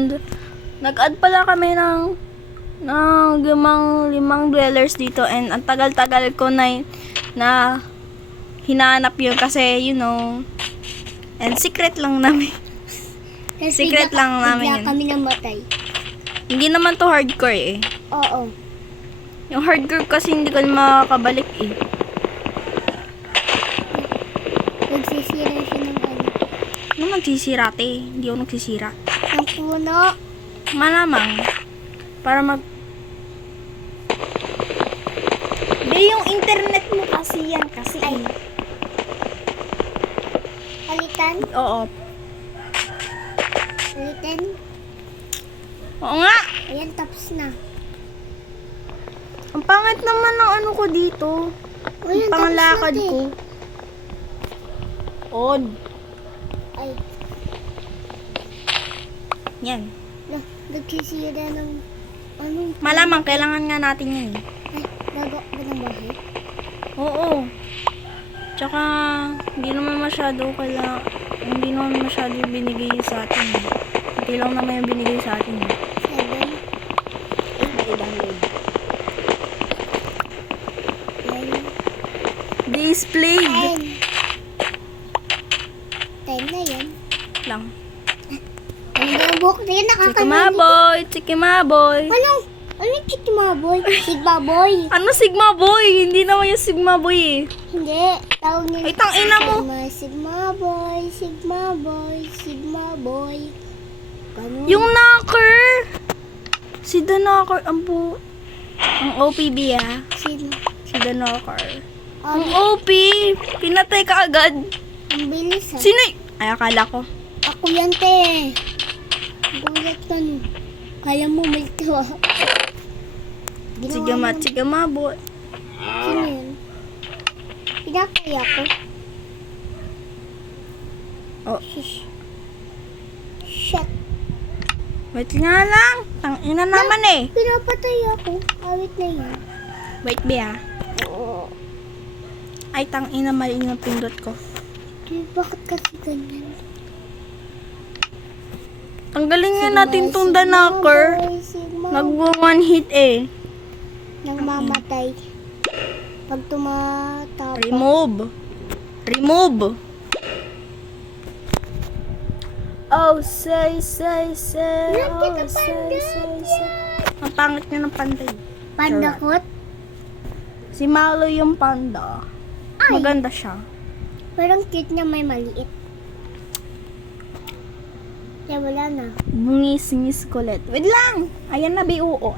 And nag-add pala kami ng limang dwellers dito, and ang tagal-tagal ko na hinahanap yun kasi and secret lang namin. Secret lang namin yun. Kami namatay. Hindi naman to hardcore eh. Oo. Yung hardcore kasi hindi ko makakabalik eh. Nagsisira siya ng ano. Ano nagsisira te? Hindi ako nagsisira. Ng puno. Malamang. Para Di yung internet mo kasi yan kasi. Ay. Palitan? Oo. Palitan? Oo nga. Ayan, tapos na. Ang pangit naman ng ano ko dito. Ayan, Ang pangalakad tapos na, ko. On. Ay, Yan. nagsisira ng ano. Malamang kailangan nga natin yan eh. Ay, gagawa ba ng bahay? Oo. Tsaka hindi naman masyado binigay sa atin. Hindi lang naman yung binigay sa atin. 7. I-download. Nine, Displayed 10 na yan. lang. Ano ba yung buhok na yan? Chikimaboy, chikimaboy. Ano yung chikimaboy? Sigma boy. Ano Sigma Boy? Hindi naman yung Sigma Boy eh. Hindi. Tawag niya. Ay, tangina mo. Sigma boy, sigma boy, sigma boy. Ganun. Yung knocker. Si The Knocker. Ang OPB ah. Sino? Si The Knocker. Ang Um, OP. Pinatay ka agad. ang bilis ha. Sino Ay, akala ko. Ako yan te. Gulat ka no. Kaya mo malito. Sige mabot. Sino yun? Pinapay ako. Oh. Shush. Shit. Wait nga lang. Tangina naman eh. Pinapatay ako. Awit na yun. Wait, Bea. Oo. Ay, tangina, mali yung pindot ko. Bakit kasi ganyan? Tanggalin nga natin tong The Knocker. Nag-one hit eh. Nang mamatay. Pag tumatapa. Remove. Oh, say. Look at the Oh, say. panda. Ang pangit niya ng panday. Pandakot? Si Malo yung panda. Ay. Maganda siya. Parang cute niya may maliit. Kaya wala na. Bungis-ngis kulit. Wait lang! Ayan na, BUO.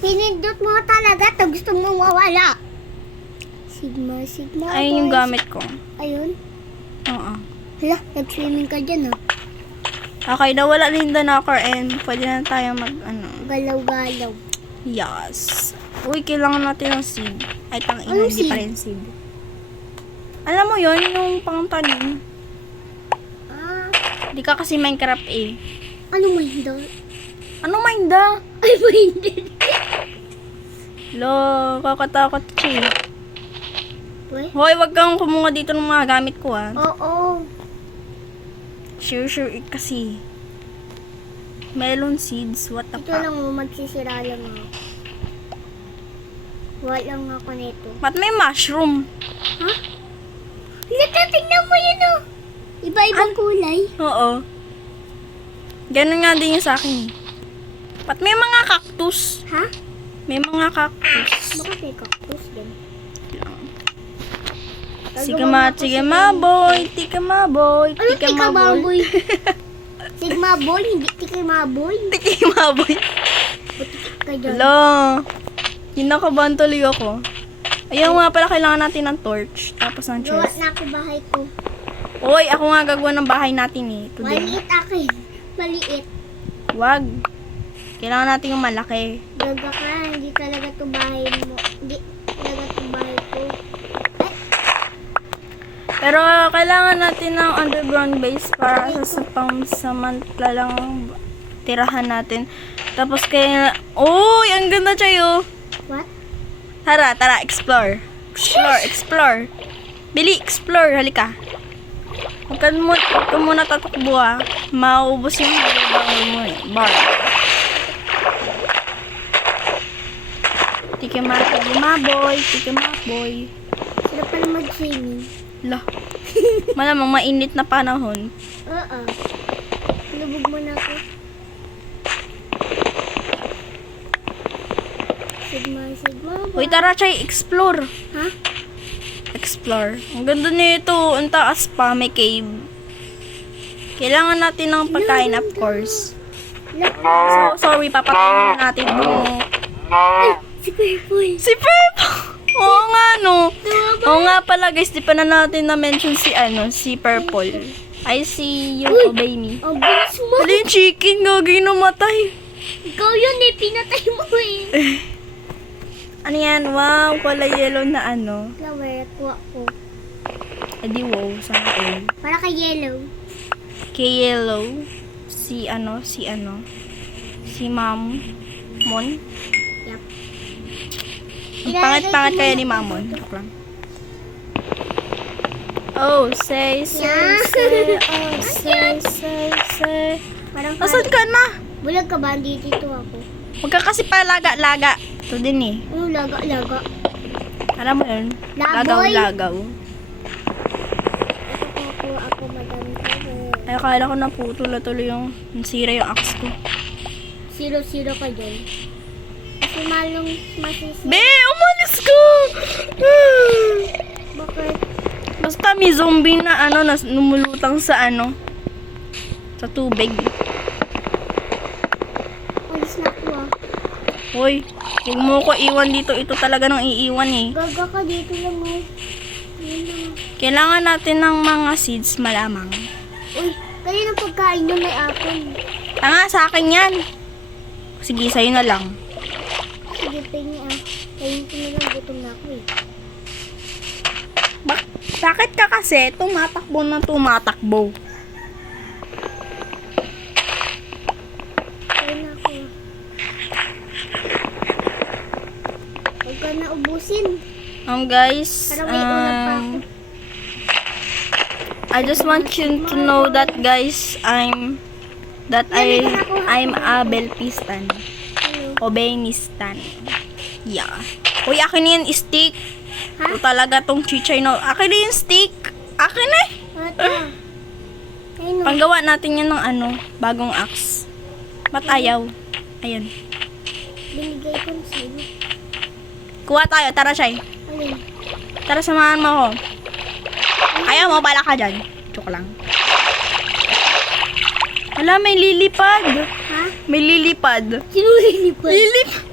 Pinindot mo talaga. Ito gusto mo mawala. Sigma. Ayun yung boys. gamit ko. Ayun. Oo. Hala, nag-swimming ka dyan Okay, nawala na yung The Knocker and pwede na tayo Galaw-galaw. Yes. Uy, kailangan natin ng seed. Ay, tangina, Anong hindi pa seed? rin seed. Alam mo yon yung pangtanim. Di ka kasi Minecraft eh. Ano mo hindi? Ano Minda? Ay, mo hindi. Lo, kakatakot siya. Uy? Hoy, wag kang kumuha dito ng mga gamit ko ah. Oo. Sure kasi. Melon seeds, what the Ito fuck? lang mo, magsisira lang ako. Wala lang ako nito. Ba't may mushroom? Ha? Lita, tingnan mo yun Iba-ibang kulay. Oo. Ganun nga din yung sa akin. Ba't may mga cactus? Ha? May mga cactus. Bakit may cactus din? Sige boy. Tika ma boy. Ano tika maboy? Sigma boy, hindi tika maboy. Tika ma boy. Ka dyan. Hello. Kinakabahan tuloy ako. Ayun nga pala, kailangan natin ng torch. Tapos ng Gawa chest. na ako bahay ko. Uy, ako nga gagawa ng bahay natin eh. Today. Maliit akin. Maliit. Wag. Kailangan natin yung malaki. Gaga ka, hindi talaga to bahay mo. Hindi talaga to bahay ko. Pero kailangan natin ng underground base para sa pangsamantalang tirahan natin. Tapos kaya... Uy, ang ganda sa'yo. What? Tara, explore. Explore. Bili, explore. Halika. Huwag ka muna tatakbo ah. Mauubos yung bawal mo eh. Bar. Tikimaboy. Sila pala mag-swimming. Lah. Malamang mainit na panahon. Oo. Lubog mo na ako. Sigma. Uy, tara, Chay, explore. Ha? Explore. Ang ganda nito. Ang taas pa, may cave. Kailangan natin ng pagkain, of course. So, sorry, papatayin na natin itong... Si Purple. Si Purple! Oo nga, no. Oo nga pala, guys, di pa na natin na-mention si Purple. I see you, obey me. Ang bilis mo. Hala yung chicken, gagawin namatay. Ikaw yun eh. Pinatay mo eh. Ano yan? Wow, kulay yellow na ano. Flower, kuha ko. Edi wow, sa akin. Para kay yellow. Kay yellow. Si Mamon. Yup. Ang pangat-pangat kaya ni Mamon. Joke lang. Oh, say. Oh, say. Parang Nasaan ka na? bulag ka ba? Dito ako. Huwag ka kasi palaga-laga. Ito din eh. Ano, laga. Alam mo yun? Laboy. Lagaw-lagaw. Ako madami ko. Ay, akala ko naputol na tuloy yung sira yung axe ko. Zero ka dyan. Kasi malong masisi. Be, umalis ka! Bakit? Basta may zombie na na numulutang sa sa tubig. Alis na ako ah. Hoy, huwag mo ko iwan dito. Ito talaga nang iiwan eh. Gaga ka dito lang oh. Ayun na. Kailangan natin ng mga seeds malamang. Uy, kanina pagkain nyo may apple. Tanga, sa akin yan. Sige, sa'yo na lang. Sige, pengi ah. Kain ko na lang, gutom na ako eh. Bakit ka kasi tumatakbo ng tumatakbo? Kain na ako. Huwag ka na ubusin. Guys, Parang may ulam pa ako. I just want you to know that guys, I'm Abel Pistan. Hello. Obey me Stan. Yeah. Uy, akin na yung stick. Ha? Ito talaga tong chichay no. Akin na yung stick. Akin na eh. Ata. Ayun o. Panggawa natin yan ng bagong axe. Ba't ayaw? Ayun. Binigay ko na sa'yo. Kuha tayo. Tara, Shay. Alin? Tara, samahan mo ako. Ayaw mo, bala ka dyan. Joke lang. Wala, may lilipad. Ha? May lilipad. Sino lilipad?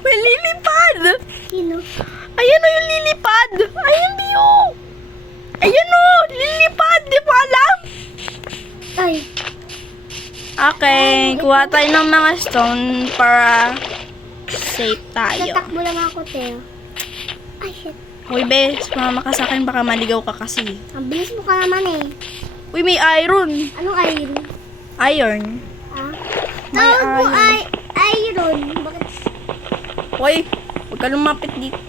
May lilipad. Sino? Ayan o yung lilipad. Ayan, Bio. Ayan o, lilipad. Di mo alam? Ay. Okay, kuha tayo ng mga stone para safe tayo. Tatakbo lang ako, Teo. Ay, shit. Uy, be, sumama ka sa akin, baka maligaw ka kasi. Ang bilis mo ka naman eh. Uy, may iron. Anong iron? Iron. Ah? May Tawag mo iron. iron. Bakit? Uy, huwag ka lumapit dito.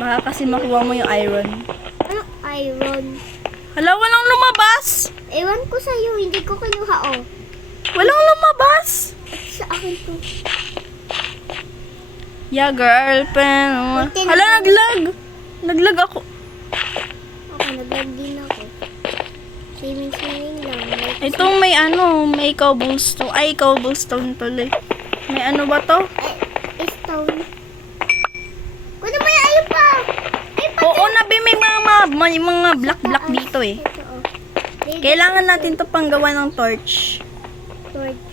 Baka kasi makuha mo yung iron. Anong iron? Hala, walang lumabas. Ewan ko sa'yo, hindi ko kinuha oh. Walang lumabas. Sa akin to. Yeah, girlfriend. Hala, naglag. Naglag ako. Okay, nag-lag din ako. Swimming lang. Ito may cobblestone. Ay, cobblestone tuloy. May ba to? Ay, stone. Kuno mo yan, ayun pa! Ayun pa! Oo, nabi may mga black dito eh. Ito oh. Kailangan natin to panggawa ng torch. Torch.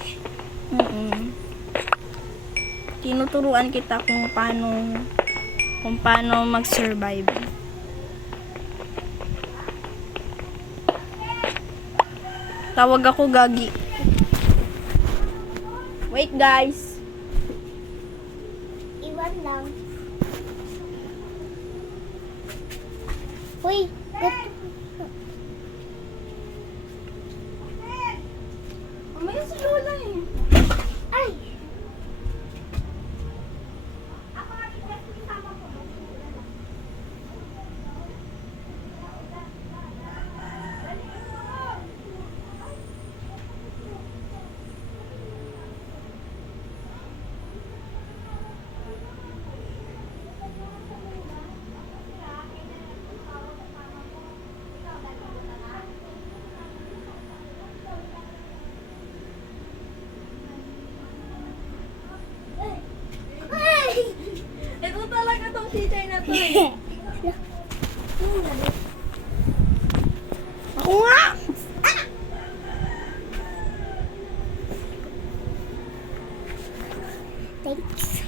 Tinuturuan kita kung paano mag-survive. Tawag ako Gagi. Wait, guys. Iwan lang. Uy, Mamaya si Lola eh. ay! Lights.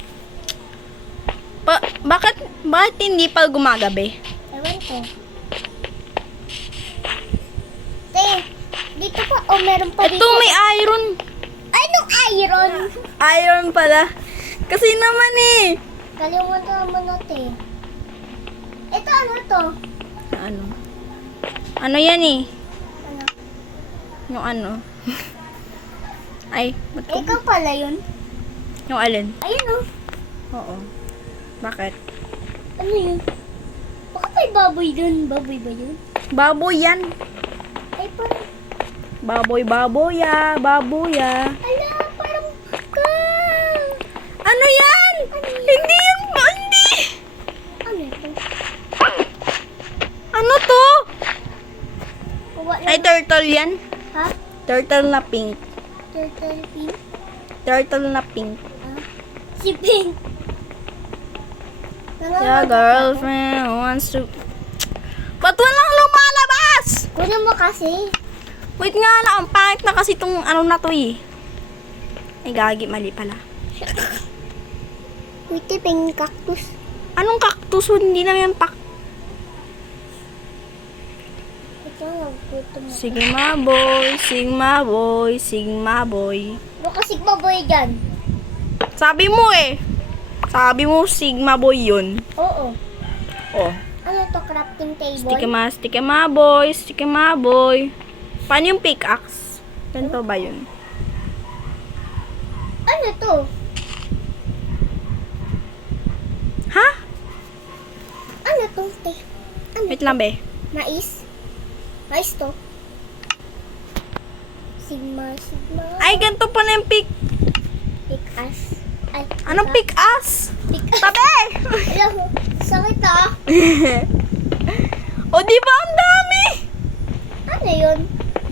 Bakit hindi pa gumagabi? Ewan ko. Te, dito pa. Oh, meron pa Ito dito. may iron. Anong iron? Iron pala. Kasi naman eh. Kalimutan mo na, te. Ito ano to? Ano? Ano yan eh? Ano? Yung ano? Ay, ba't ko? Ikaw pala yun. Yung alin? Ayun oh. Oo. Bakit? Ano yun? Bakit may baboy dun? Baboy ba yun? Baboy yan. Ay, parang... Baboya. Ala, parang... Ka! Ano yan? Hindi yan. Hindi. Ano ito? Ano to? Kuha Ay, lang. turtle yan. Ha? Turtle na pink. Turtle pin? Turtle na pink. Ah? Si Pink. Your girlfriend wants to... Ba't walang lumalabas? Kunin mo kasi. Wait nga lang, ang pangit na kasi itong ano na to eh. Ay, gagi, mali pala. Wait, pink cactus. Anong cactus? Hindi na yan pak... Ito, nagputo mo. Sigma boy. Baka sigma boy dyan. Sabi mo eh. Sabi mo, Sigma boy yun. Oo. Oh. Ano to, crafting table? Stikema boy. Paano yung pickaxe? Ganito ba yun? Ano to? Ha? Ano to, te? Ano? Wait lang be. Mais? Mais to? Sigma. Ay, ganito pa na yung Pick-ass. Ay, Anong pickaxe? Pick-ass. Tabi! Alam mo, sakit ah. O, di ba ang dami? Ano yun?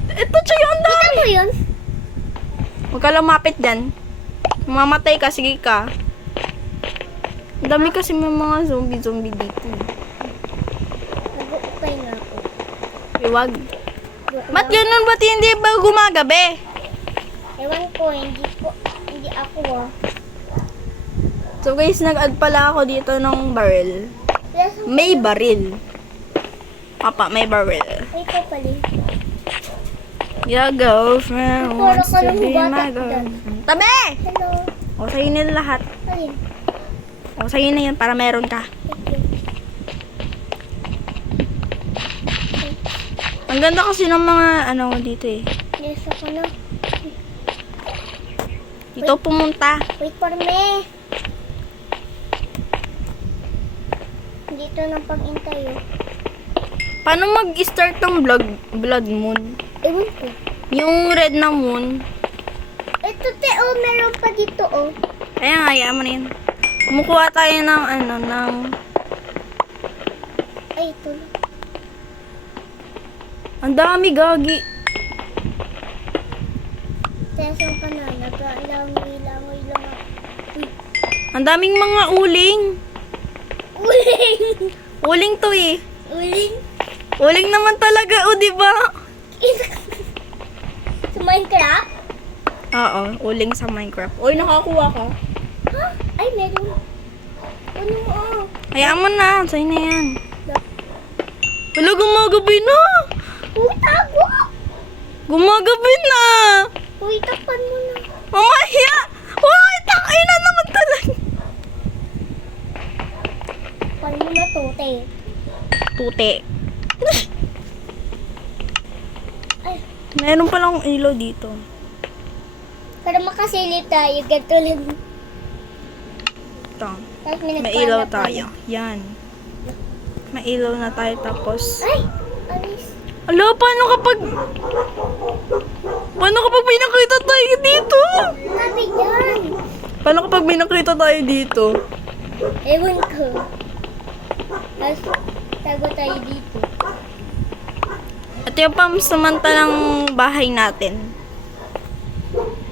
Ito, Choy, ang Kita dami. mo yun? Huwag ka lumapit dyan. Mamatay ka, sige ka. Ang dami kasi may mga zombie dito. Nag-upay nga ako. Iwag. Ba't ganun? Ba't hindi ba gumagabi? Ewan ko, hindi ako ah. So guys, nag-add pala ako dito ng barrel. Lasa, May baril. Papa, may barrel. ay ko pala. Your girlfriend wants to be my girlfriend. Tabi! Hello. O, sa'yo na lahat. Alin? O, sa'yo na yun para meron ka. Thank you. Ang ganda kasi ng mga ano dito eh. Yes, ako na. Dito pumunta. Wait for me. Dito ng pag-intay oh. Paano mag-start ng blood moon? Ewan ko. Yung red na moon. Ito te, oh, meron pa dito oh. Kaya nga, hayaan mo na yun. Kumukuha tayo ng ano, ng... Ay, ito. Ang dami, gagi. Tesang ka na, nag-langoy lang ako. Uy. Ang daming mga uling. Uling! Uling to eh. Uling? Uling naman talaga, o diba? Sa Minecraft? Oo, uling sa Minecraft. Uy, nakakuha ka. Ha? Ay, meron. Ano mo? Oh. Hayaan mo na, sa'yo na yan. Wala, gumagabi na. Uy, tago! Gumagabi na. Uy, takpan mo na. Mamaya. Uy, takina naman talaga. Takpan mo na to, te. Tute. Ay, Meron palang ilaw dito. para makasilip tayo, ganito lang. Ito. Tapos May ilaw tayo. Yan. May ilaw na tayo tapos. Ay! Alis. Ala, paano kapag may nakita tayo dito? Sabi yan. Paano kapag may nakita tayo dito? Ewan ko. Tapos, tago tayo dito. Ito yung pansamantalang bahay natin.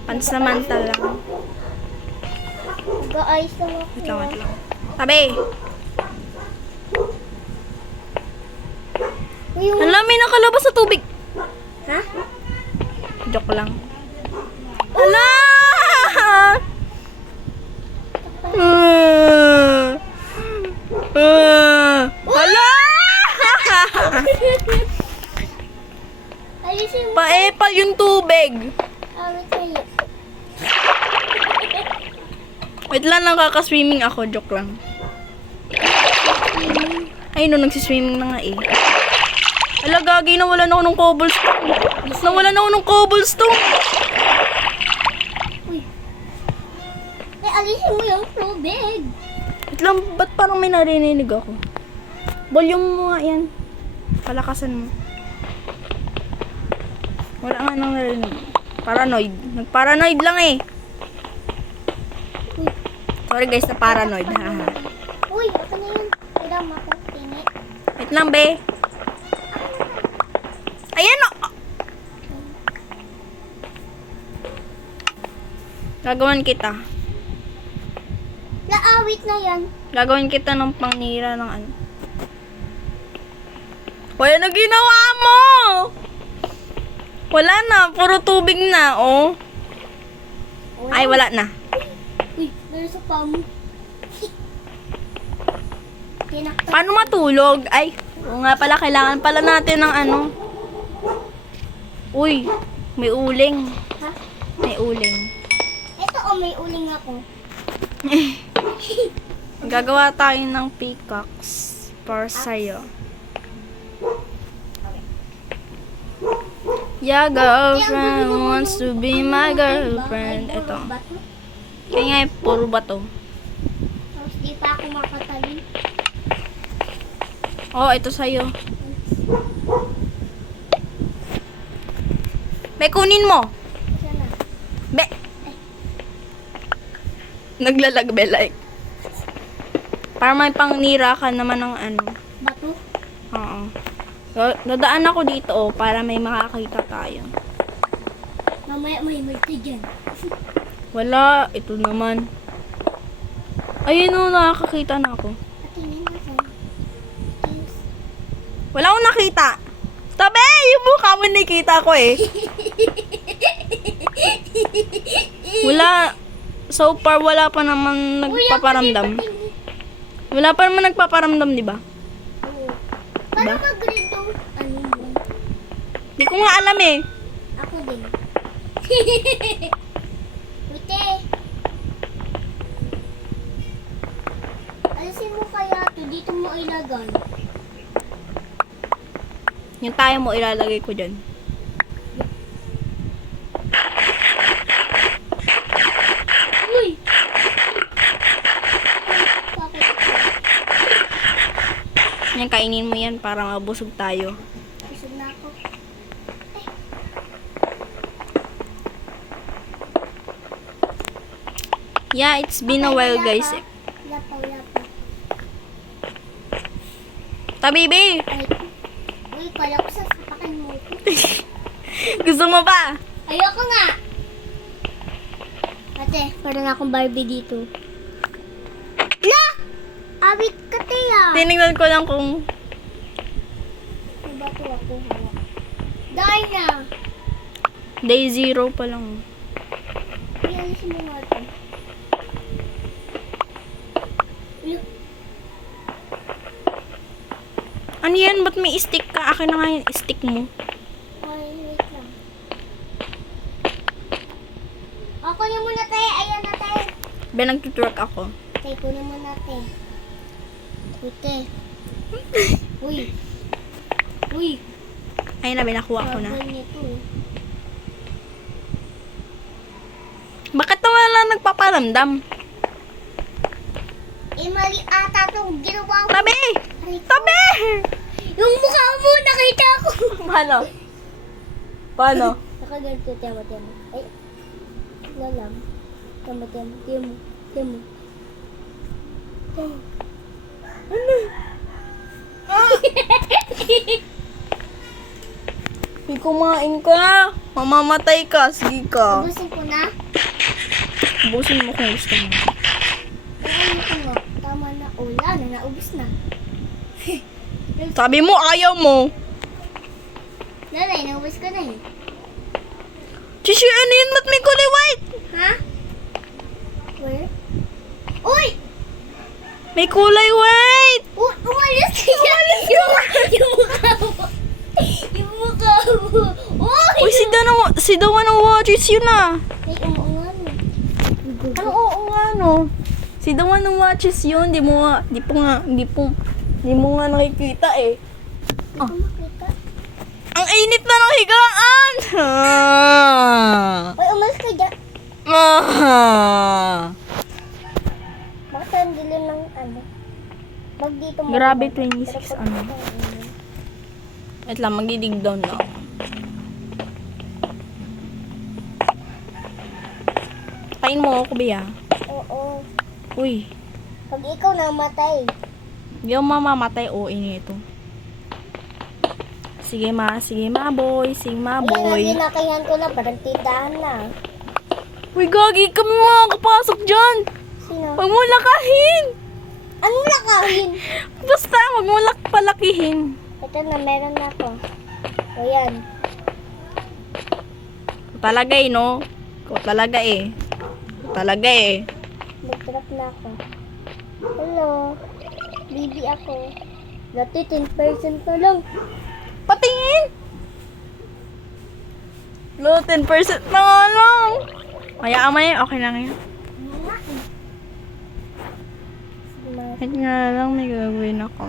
Pansamantalang. Mag-aayos lang ako. Wait lang. Tabi. Uy, yung... Hala, may nakalabas sa tubig. Ha? Joke lang. Hala! Hala! Alisin mo. Paepal yung tubig. Awit kayo. Wait lang, nakaka-swimming ako. Joke lang. Ay, no, nagsiswimming na nga eh. Ala, gagi, nawalan ako ng cobblestone. Nawalan ako ng cobblestone. Uy. Alisin mo yung tubig. Wait lang, ba't parang may narinig ako? Volume mo nga yan. Palakasan mo. Wala nga nang narinig. Paranoid. Nag-paranoid lang eh. Sorry guys, na paranoid. Haha. Uy, ako na yun. Kailangan makutingit. Wait lang, be. Ayan o! Gagawin kita. Naawit na yan. Gagawin kita ng pangnira ng ano. Wala na ginawa mo! Wala na, puro tubig na, oh. Ay, wala na. Uy, meron sa paa mo. Tinaktak. Paano matulog? Ay, oo nga pala, kailangan pala natin ng ano. Uy, may uling. Ha? May uling. Ito may uling ako. Gagawa tayo ng pickaxe para sa'yo. Your girlfriend wants to be my girlfriend. Ito. Kaya nga, puro bato. Tapos di pa ako makatali. Oh, ito sa'yo. Be, kunin mo. Sana. Be. Naglalag, be, like. Para may pangnira ka naman ng ano. Bato? Oo. Dadaan ako dito, oh, para may makakita tayo. Mamaya may multi dyan. Wala, ito naman. Ayun, oh, nakakakita na ako. Patingin mo sa. Yes. Wala akong nakita. Tabi, yung mukha mo nakita ko eh. Wala. So far, wala pa naman nagpaparamdam. Wala pa naman nagpaparamdam, di ba? Oo. Paano mag-read to? Ano yun? Di ko nga alam eh. Ako din. Wite. Alisin mo kaya to. Dito mo ilagay. Yung tayo mo, ilalagay ko dyan. Uy! Yan, kainin mo yan para mabusog tayo. Busog na ako. Yeah, it's been a while, guys. Lapaw. Tabi, be. Ay. Uy, kala ko sasapakan mo ko. Gusto mo ba? Ayoko nga! Ate, parang akong Barbie dito. La! Awit ka, Tia! Tinignan ko lang kung... May bato ako hawak. Die na! Day 0 pa lang. Yan si mga ito. Look, Ano yan? Ba't may stick ka? Akin na nga yung stick mo. wait lang. Ako niya muna, Te. Ayan na, Te. Be, nagtutwerk ako. Te, kunin mo na, Te. Uy, Te. Uy. Uy. Ayun na, be, nakuha ko na. Bagal nito, eh. Bakit na wala nagpaparamdam? Eh, mali ata itong ginawa ko. Tabi! Aray ko. Tabi! Yung mukha mo, nakita ko. Paano? Paano? Nakaganto, tema. Ay, wala lang. Tema. Ano? Hindi kumain ka. Mamamatay ka. Sige ka. Ubusin ko na. Ubusin mo kung gusto mo. Ay, ano ko nga. Tama na. Wala na, naubos na. Sabi mo, ayaw mo. Nanay, naubos ko na eh. Chichi, ano yun? Ba't may kulay white? Ha? Where? Uy! May kulay white! Umalis ka dyan! Yung mukha mo! Yung mukha mo! Uy! Uy, si the one who watches you na. Ay, umuungan mo. Ano, oo nga, no? Si the one who watches you, hindi mo nga nakikita eh. Hindi ko makita. Ang init na ng higaan! Uy, umalis ka dyan! Bakit ang dilim ng ano? Bag dito mo. Grabe, 26 ano. Wait lang, mag-dig down na ako. Kain mo ako, Bea. Oo. Uy, Pag ikaw namatay. hindi ako mamamatay. Oo, ito. Sige ma, boy. Sige ma, Ayan, boy. ang ginakayan ko na. Parang tindahan na. Uy, gagi kami makakapasok dyan. Sino? Huwag mo lakahin. Anong lakahin? Basta, huwag mo palakihin. Ito na, meron na ako. Ayan. Talaga eh, no? Ikaw talaga eh. Talaga eh. Mag-drop na ako. Hello. Baby ako. Dati 10% na lang. Patingin! Lo, 10% na nga lang. Hayaan mo na yun. Okay lang yun. Kahit nga lang may gagawin ako.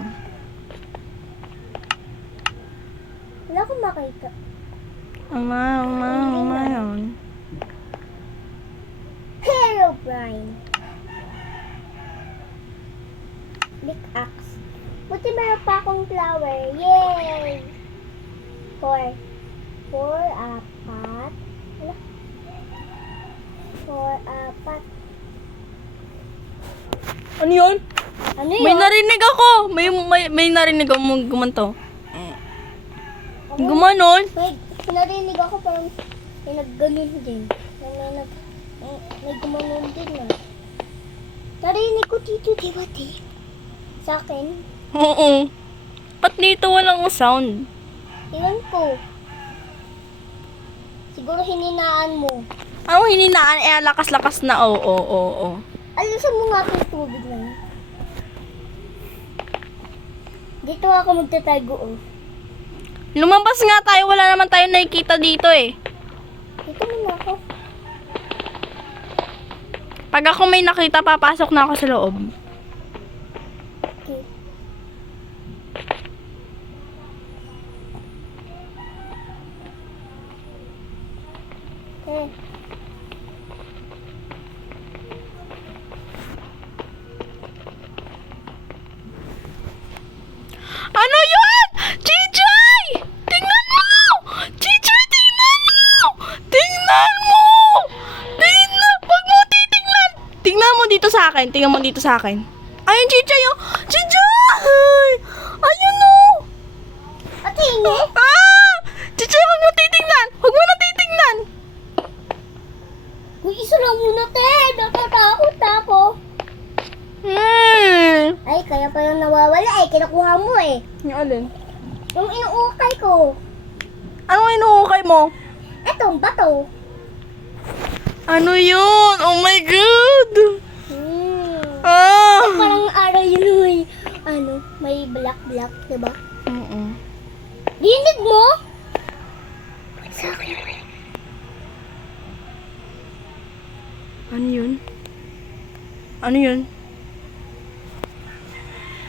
Wala akong makita. Uma yun. Hello, Brian. Big axe. Buti meron pa akong flower. Yay! 4. 4, 4. Ano? 4, 4. Ano yun? Ano yun? May narinig ako. May narinig ako mong gumanto. Gumanon. May narinig ako parang may nagganon din. May gumanon din na. Narinig ko dito, di ba, di? Sa akin? Oo. Ba't dito walang sound? Iwan ko. Siguro hininaan mo. Anong hininaan? Eh, lakas-lakas na. Oo. Alisan mo nga itong tubig na yun. Dito ako magtatago, oh. Lumabas nga tayo. Wala naman tayo nakikita dito eh. Dito muna ako. Pag ako may nakita, papasok na ako sa loob. Okay. Okay. Ano yun? Chichay! Tingnan mo! Chichay, tingnan mo! Tingnan mo! Tingnan! Huwag mo titingnan! Tingnan mo dito sa akin. Tingnan mo dito sa akin. Ayun, Chichay, oh! Chichay! Ayun, oh! At hingi? Ah! Chichay, huwag mo titingnan! Huwag mo na titingnan! Uy, isa lang muna, te. Natatakot ako. Ay, kaya pala nawawala eh. Kinukuha mo eh. Yung alin? Yung inuukay ko. Anong inuukay mo? Etong bato. Ano yun? Oh my God! Ah! Parang araw yun may, may black-black, diba? Oo. Dinig mo? Sa akin. Ano yun? Ano yun?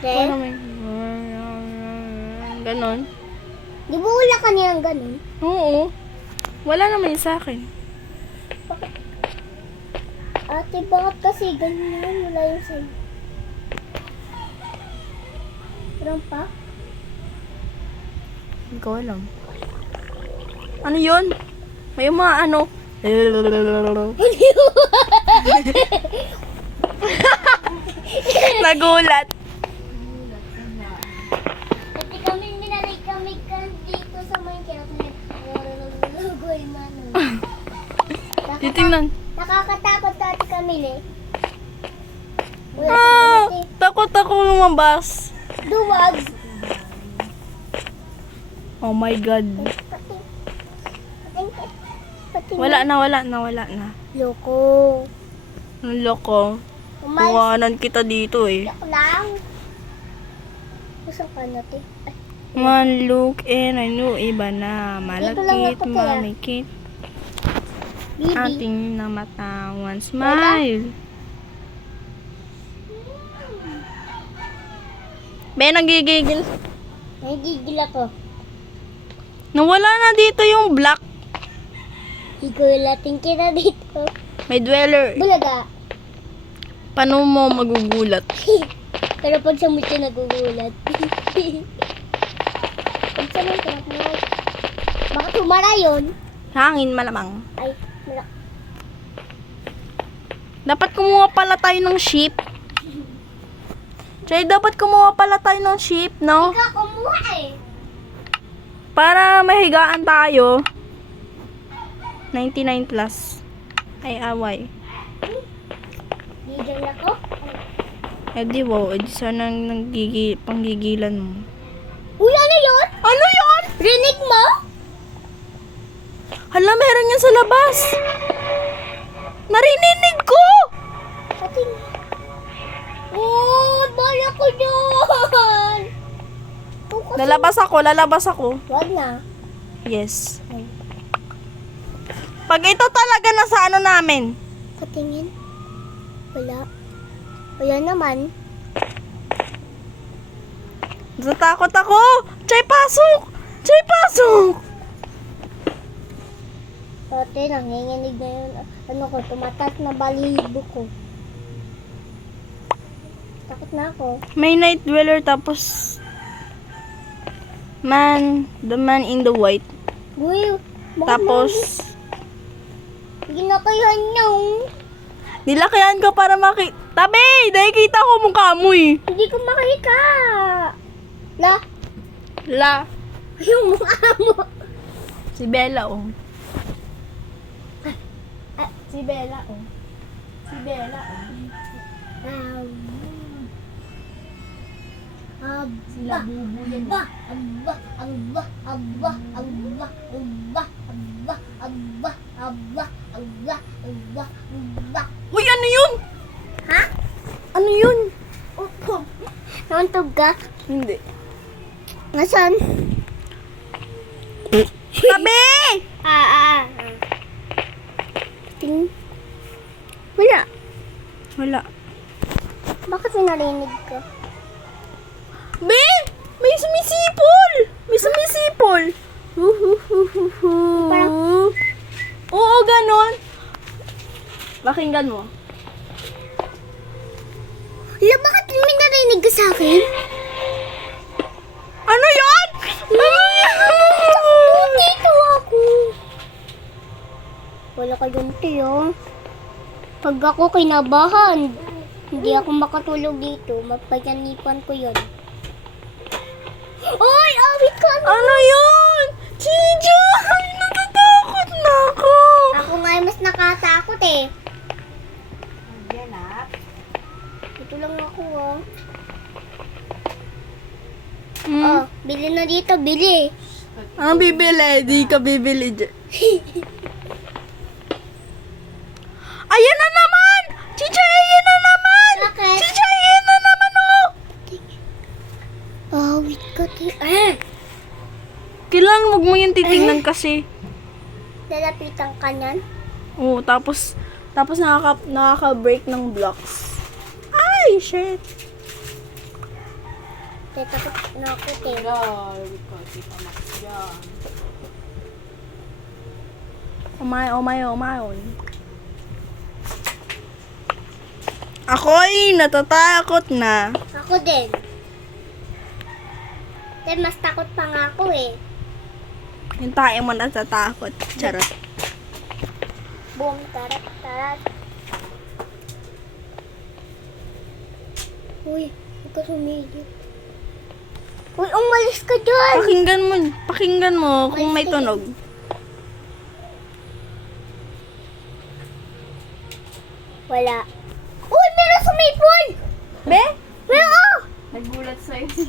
Ano may... Ganon. Di ba wala ka niyang ganun? Oo. Wala naman yun sa akin. Ate, bakit kasi ganyan? Wala yung sa'yo. Meron pa? Hindi ko alam. Ano yun? May mga ano... Nagulat. Ate, kami minalay kami dito sa may kinakuloy man. Titingnan. Nakakatakot dati kami eh. Wala Ah! sa Takot ako lumabas. duwag. Oh my God. Pati Wala na. Loko. Ang loko. Umalis Tuwanan kita dito eh. ako lang. Gusto ka natin. Ay, One look and I knew iba na. Dito lang Malapit, ako, kaya. mamikit. Bibi. Ating na mata. One smile. Be, nagigigil. Nagigil ako. Nawala na dito yung black. Higulatin kita dito. May dweller. Bulaga. Paano mo magugulat? Pero pag sa mutya nagugulat. Pag sa mutya nagugulat. Baka tumara yun. Hangin malamang. Ay, wala. Dapat kumuha pala tayo ng sheep. Chay, dapat kumuha pala tayo ng sheep, no? Ikaw kumuha eh. Para mahigaan tayo. 99 plus. Ay, away. Leader ako. Eh di wow, eh di sana panggigilan mo. Uy, ano yun? Ano yon? Rinig mo? Hala, meron yan sa labas. Narinig ko! Ating. Oh, bala ko dyan. Lalabas ako. Wag na. Yes. Pag ito talaga nasa ano namin. Patingin. Wala. Wala naman. Natatakot ako. Chay, pasok! Chay, pasok! Dati, nanginginig na yun. Ano ko, tumatas na balibo ko. Takot na ako. May night dweller tapos the man in the white. Uy, Tapos ginakayan niyo. nilakayan ka para Tabi! Nakikita ko mukha mo eh. Hindi ko makita. La, La. yung mukha mo. Si Bella oh. Ah, Si Bella oh. Si Bella oh. Sila bubu yan. Aba, aba, aba, aba, aba, aba, aba, aba, aba, aba, aba, aba. Uy, ano yun? Ha? Ano yun? Opo. Nauntog ka? Hindi. Nasaan? Tabi! Ah. Ting. Wala. Wala. Bakit narinig ka? Be! May sumisipol! May sumisipol! Parang, Oo, ganon. Pakinggan mo. Hala, bakit may narinig ka sa akin? Ano yun? Ano yun? Dito ako. Wala ka dyan, Tiyo. Pag ako kinabahan, hindi ako makatulog dito. Mapagganipan ko yun. Oy, awit ka na! Ano yun? Chijo! Ay, natatakot na ako. Ako nga ay mas nakatakot eh. Ito lang ako oh. Oh, bili na dito, bili. Ang bibili, di ka bibili dyan. Ayan na naman! Chicha, ayan na naman! Bakit? Chicha, ayan na naman, oh! Awit ka, Tiyo. Kailangan wag mo yung titingnan kasi. Lalapitan ka niyan. Oo, tapos nakaka-break ng blocks. Ay, shit. Takot na ako, Tiyo. Umayon. Ako'y natatakot na. Ako din. Then, mas takot pa nga ako eh. Yung tayo mo natatakot. Charot. Boom, tarat, tarat. Uy, huwag ka sumigil. Uy, umalis ka dyan! Pakinggan mo kung may tunog. Wala. Uy, meron sumipol! Be? Meron! Nagulat sa'yo si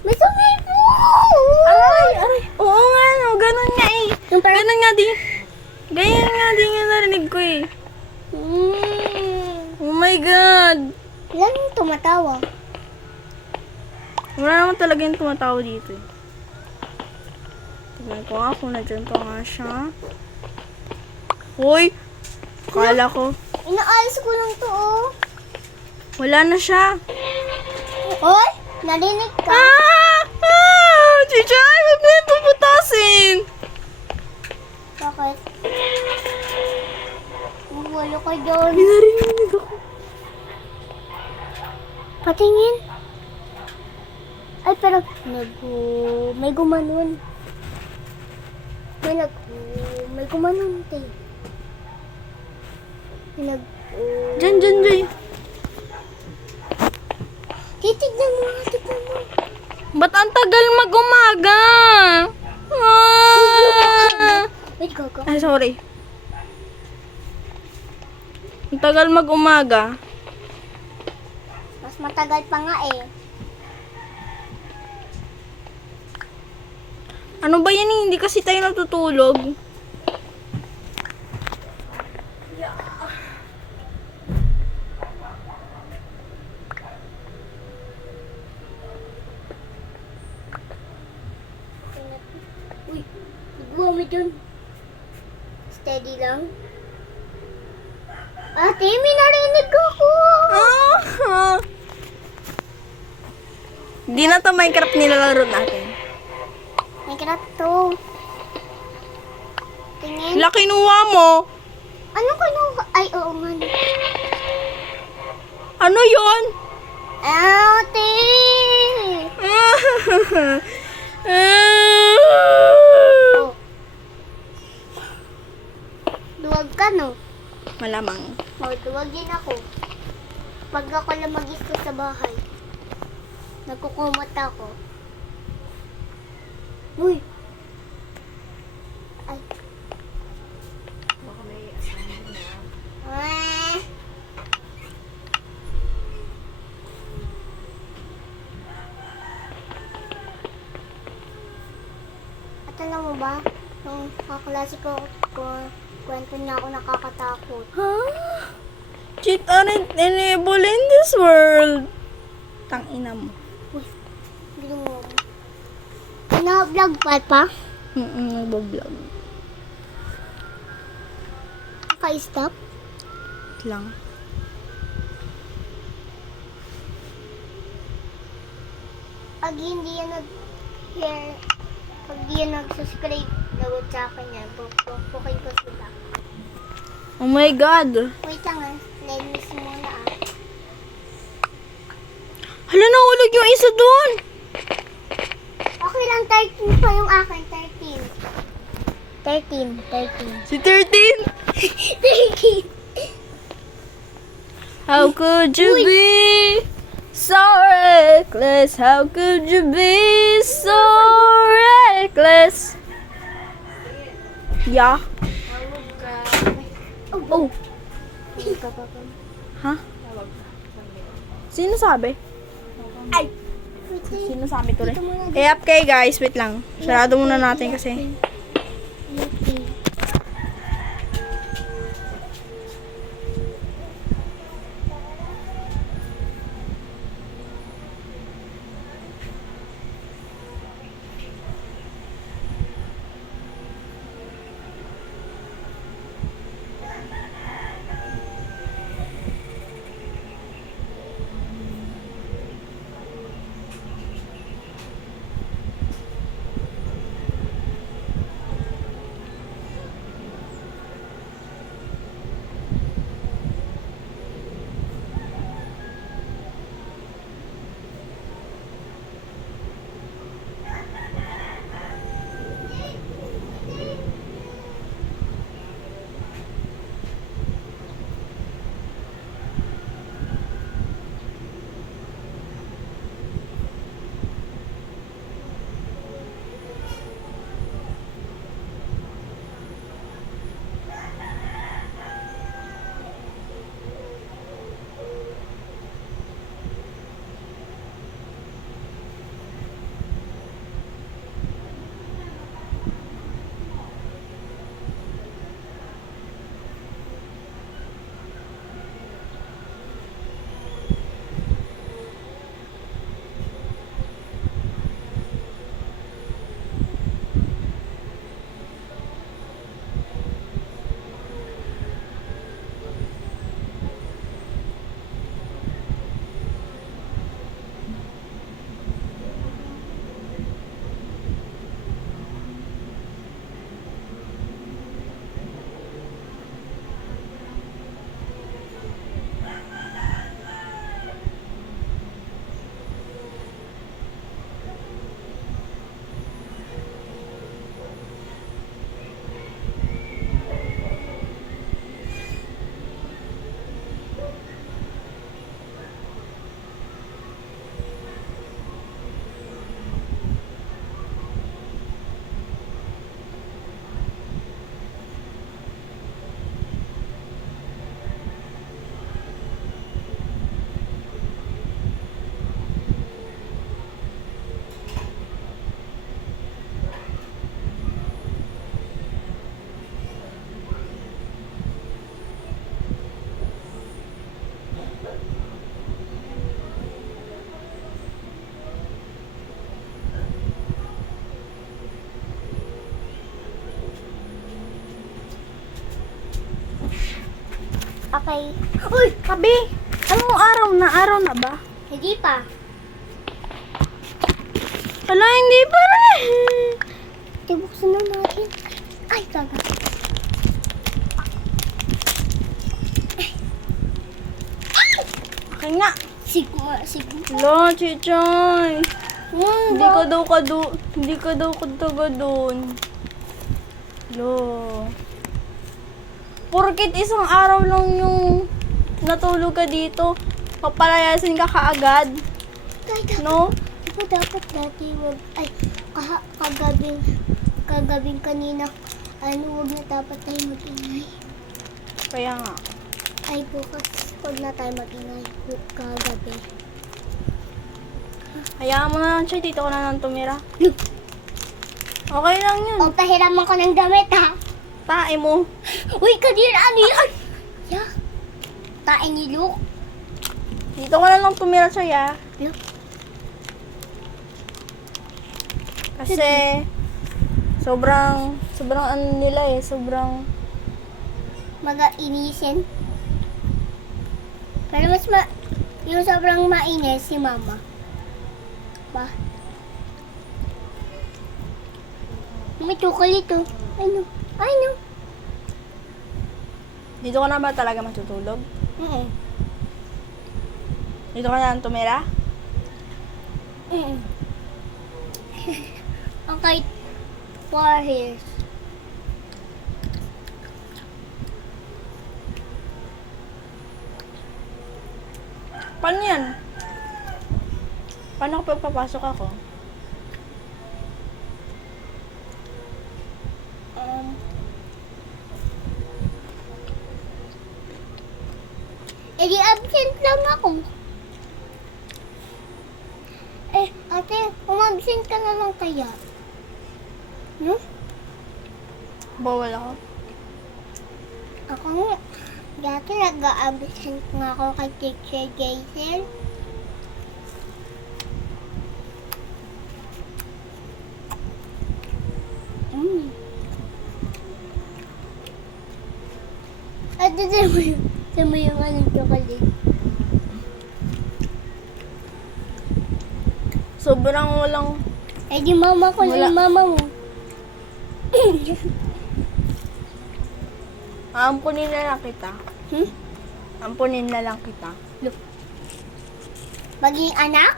May sumipol! Aray. Oo nga, no. Ganun nga eh. Yung parang, Ganun nga di nga narinig ko eh. my God! Ilan yung tumatawa? Wala naman talaga yung tumatawa dito eh. Tignan ko nga kung nandiyan pa nga siya. Hoy! Kala ko. Inaayos ko lang to, oh. Wala na siya. Hoy! Narinig ka? Chichay! Huwag mo yung puputasin! Bakit? Wala ka dyan. Narinig ako. Patingin. Ay, pero may gumanon. May gumanon, te. Diyan, Jay. Titignan mo, tignan mo. Ba't ang tagal mag-umaga? Wait, gaga. Ay, sorry. Ang tagal mag-umaga. Mas matagal pa nga eh. Ano ba yan eh? Hindi kasi tayo natutulog. Uy, nagawa mo dyan. Steady lang. Ate, may narinig ako. Hindi na to Minecraft nilalaro natin. May crap to. Tingin. Laki nuwa mo. Ano kinuha? Ay, oo nga. Ano yon? Ate! Oh. Duwag ka, no? Malamang. Oh, duwag din ako. Pag ako lang mag-isto sa bahay, nagkukumot ako. Uy! Ay. Ah. At alam mo ba, nung kaklase ko, kwento niya ako nakakatakot. Huh? Cheat aren't enabled in this world. Tangina mo. Hindi mo. Na-vlog pa? Nagbablog. Naka-stop? Wait lang. Pag hindi yan nag-share, pag hindi yan nag-subscribe, lawag sa akin yan. Pukin ko sila. Oh my God. Wait lang ah. Let me see muna ah. Hala, nahulog yung isa doon. Okay lang, 13 pa yung akin. 13. Si 13. 13. How could you be so reckless? How could you be so reckless? Yeah. Oh. Ha? Sino sabi? Ay! Sino sabi to rin? Up kay guys, wait lang. Sarado muna natin kasi. Okay. Uy! Kabi, anong araw na? Araw na ba? Hindi pa. Wala, hindi pa rin. Tibuksan na natin. Ay, taga. Okay nga. Sigma. Lo, Chichay. Hindi Ba? Hindi ka daw taga doon. Lo. Porkit isang araw lang yung natulog ka dito, papalayasin ka kaagad. Tay, dapat. No? Ako dapat dati wag. Ay, kagabing kanina. Wag na dapat tayo mag-ingay. Kaya nga. Ay, bukas. Wag na tayo mag-ingay. Kagabi. Hayaan mo na lang, Chay. Dito ka na lang tumira. Look. Okay lang yun. O, pahiraman ko ng damit, ha? Tae mo. Uy, kanina, ano yan? Yeah. Tae ni Luke. Dito ka na lang tumira, Chay, ah. Look. Kasi, sobrang ano nila eh. Sobrang, Mag-ainisin. Pero yung sobrang mainis si Mama. Ba? May chocolate, oh. Ano? dito ka na ba talaga matutulog? Mm-mm. Dito ka na lang tumira? Mm-mm. Ang kahit 4 years. Paano yan? Paano kapag papasok ako? Edi absent lang ako. Ate, umabsent ka na lang kaya. No? Bawal ako. Ako nga. Dati nag-a-absent nga ako kay Teacher Jason. At dito mo yung anong chocolate. Sobrang walang... Di mama ko Wala. yung mama mo. Ampunin na lang kita. Hmm? Ampunin na lang kita. Maging anak?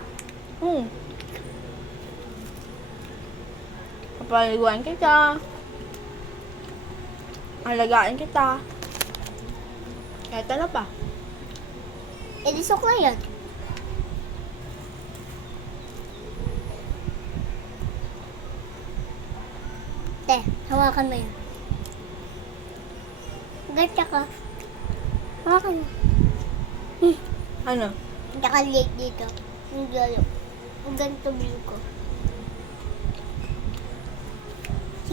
Papaliguan kita. Alagaan kita. Kahit ano pa. Di sukla yan. Te, hawakan mo yan. Gatsa ka. Hawakan mo. Ano? Naka-late dito. Ang galo. Ang ganito view ko.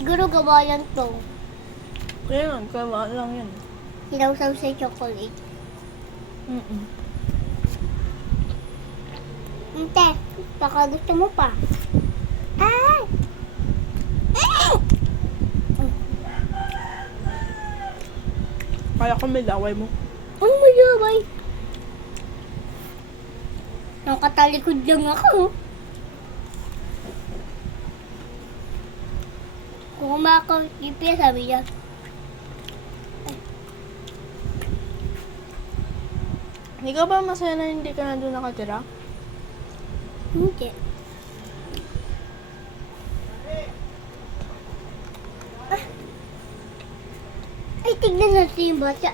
Siguro gawa lang to. Kaya nga, kawa lang yun. Sinawsaw sa chocolate. Te, baka gusto mo pa. Ay! Kaya ko may laway mo. Ang mayabay. Nakatalikod lang ako. Kung kumakakipya, sabi niya. Hindi ka ba masaya na hindi ka na doon nakatira? Hindi. Ay, tignan natin yung bata.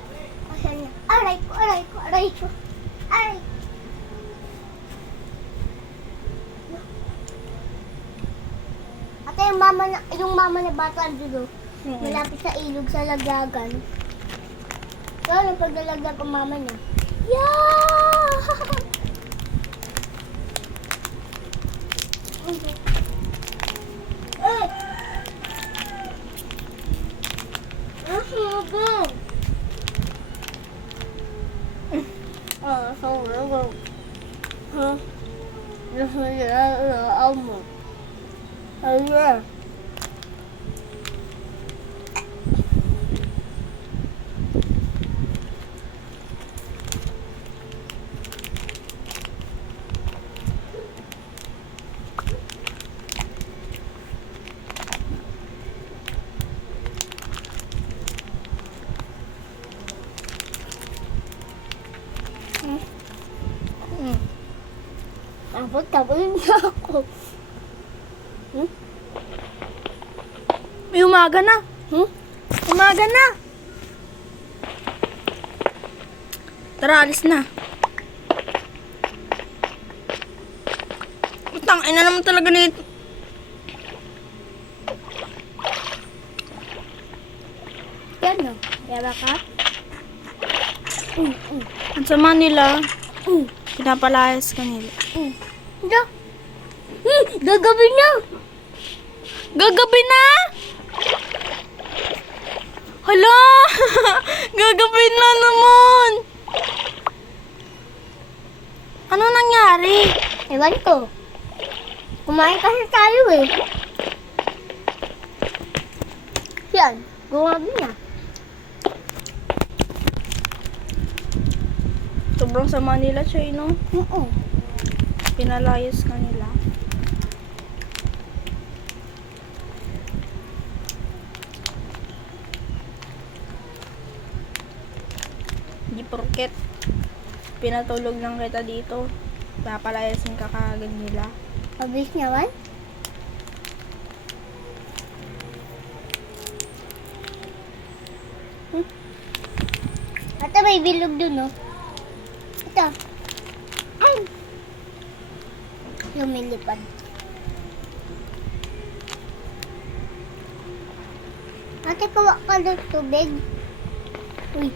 Asan niya? Aray ko, aray ko, aray ko. Aray. Ate, yung mama na bata dito. Malapit sa ilog sa laglagan. So, nung paglalaglag ang mama niya. Yeah! Ay! Nasubog! Nasubog. Ha? Nasubog mo. Ayun. Tapos na ako. May umaga na. Hmm? Umaga na. Tara, alis na. Utang, ina naman talaga nito. Yan no. Yara ka? Ang sama nila. Pinapalayas ka nila. Ito. Gagabi na. Gagabi na! Hala! Gagabi na naman! Ano nangyari? Ewan ko. Kumain kasi tayo eh. Yan. Gumabi na. Sobrang sama nila, Chay, no? Oo. Pinalayas ka nila. Hindi porket pinatulog lang kita dito, papalayasin ka kagad nila. Mabilis naman. Ate, may bilog dun, no? Ito. Ay! Lumilipad. Ate, kuha ka ng tubig. Uy.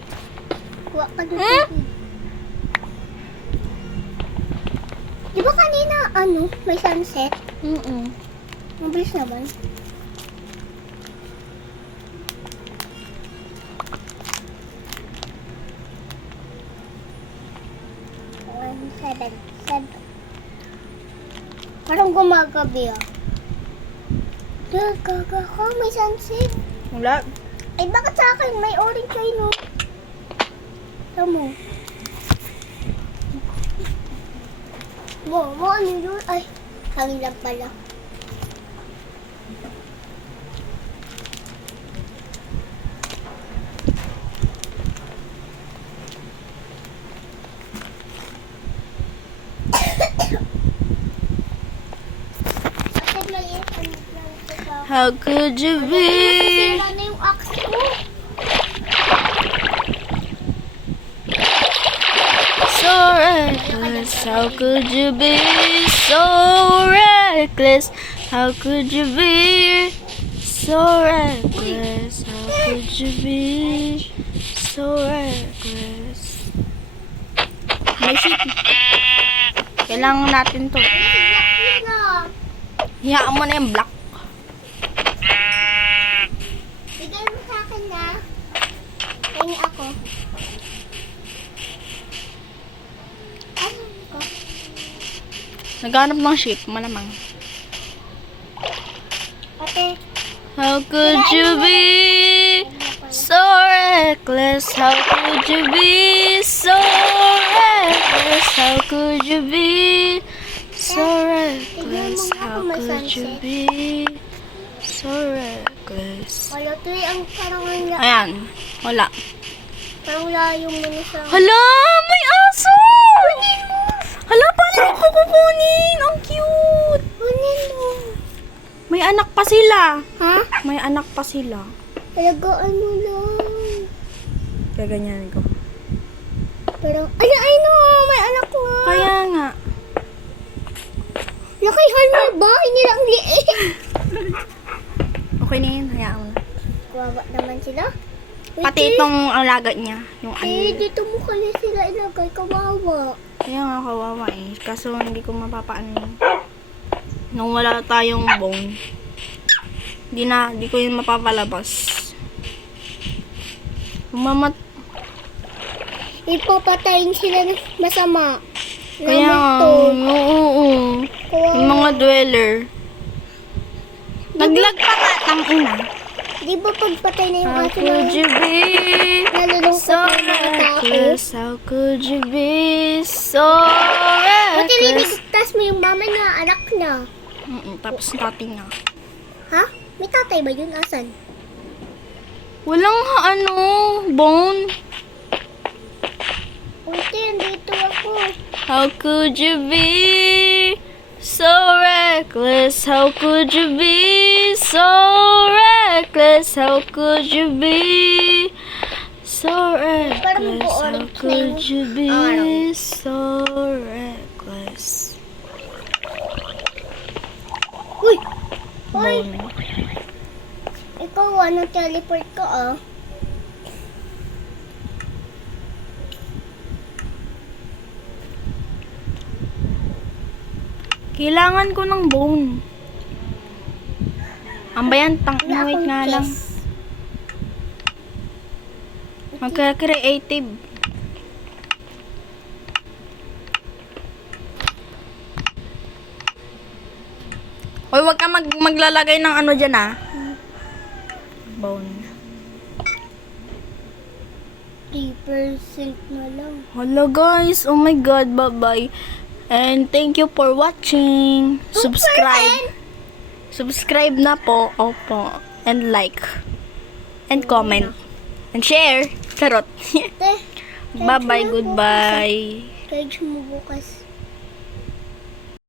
Kuha ka ng tubig. Di ba kanina, may sunset? Mabilis naman. Seven. Parang gumagabi ah. Gaga ka, may sunset. Wala. Ay, bakit sa akin? May orange kayo, no? Tamo. Mo, ano yun? Ay, hangin lang pala. How could you be? Nasira na yung axe ko. So reckless, how could you be so reckless? How could you be so reckless? How could you be so reckless? May shit. Kailangan natin to. Yun ah. Hiyaan mo na yung black. Bigay mo sa akin na. Tingin ako. Ano ko? Naghanap ng ship, malamang. Ate, How could you be so reckless? How could you be so reckless? How could you be so reckless? How could you be so reckless? wala to eh. Ang parang wala. Ayan, wala. Parang layo mo na sa... Hala, may aso! Hala, paano ko kukunin? Ang cute! Kunin mo. May anak pa sila. Ha? May anak pa sila. Talagaan mo lang. Kaya ganyan ko. Pero, ay no, may anak ko nga. Kaya nga. Lakihan mo ba? Hindi lang liit. Okay na yun, hayaan mo na. Kawawa naman sila. Pati itong alaga niya. Yung ano. Dito mo kasi sila ilagay. Kawawa. Kaya nga kawawa eh. Kaso hindi ko mapapaano yun. Nung wala tayong bone. Di ko yun mapapalabas. Umamat. Ipapatayin sila ng masama. Kaya nga. Oo. Yung mga dweller. Naglag pa nga. Tangina. Di ba pagpatay na yung How aso could you be nalulungkot so na yung mga tao? reckless? How could you be so Buti reckless? liligtas mo yung mama na anak na. Tapos tatay na. Ha? May tatay ba yun? Asan? Walang bone. Buti, andito ako. How could you be So reckless, how could you be? So reckless, how could you be? So reckless, how could you be? So reckless. Uy! Uy! Bone. Ikaw, anong teleport ka, ah? Kailangan ko ng bone. Ang bayan, Wala wait akong nga lang. chest. Magka-creative. Hoy, wag ka maglalagay ng ano dyan, ah. Bone. 3% na lang. Hello guys, oh my god, bye-bye. And thank you for watching. Subscribe. Subscribe na po. Opo. And like. And comment. And share. Charot. Te, Bye-bye, goodbye. page mo bukas.